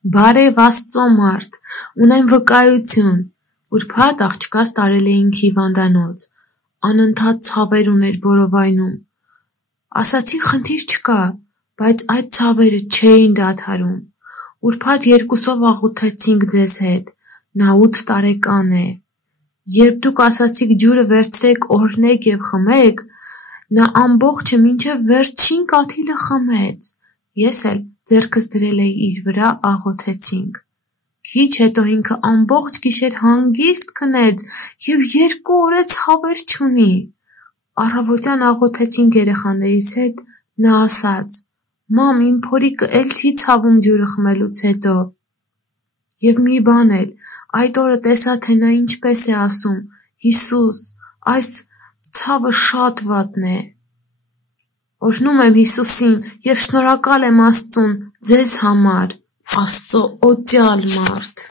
Բարև Աստծո մարդ, ունեմ վկայություն, ուրբաթ աղջկաս տարել էինք հիվանդանոց, անընդհատ ցավեր ուներ որովայնում, ասացի խնդիր չկա, բայց այդ ցավերը չէին դադարում, ուրբաթ երկուսով աղոթեցինք ձեզ հետ, նա 8 տարեկան է, երբ դուք ասացիք ջուրը վերցրեք օրհնեք և խմեք, նա ամբողջը մինչև վերջին կաթիլը խմեց, ես էլ ձեռքս դրել էի իր վրա աղոթեցինք, քիչ հետո ինքը ամբողջ գիշեր հանգիստ քնեց և 2 օր է ցավեր չունի, առավոտյան աղոթեցինք երեխաներիս հետ, նա ասաց, մամ իմ փորիկը էլ չի ցավում ջուրը խմելուց հետո, և մի բան էլ, այդ օրը տեսա թե նա ինչպես է ասում, Հիսուս, այս ցավը շատ վատն է, օրհնում եմ Հիսուսին և շնորհակալ եմ Աստծուն ձեզ համար, Աստծո օծյալ մարդ: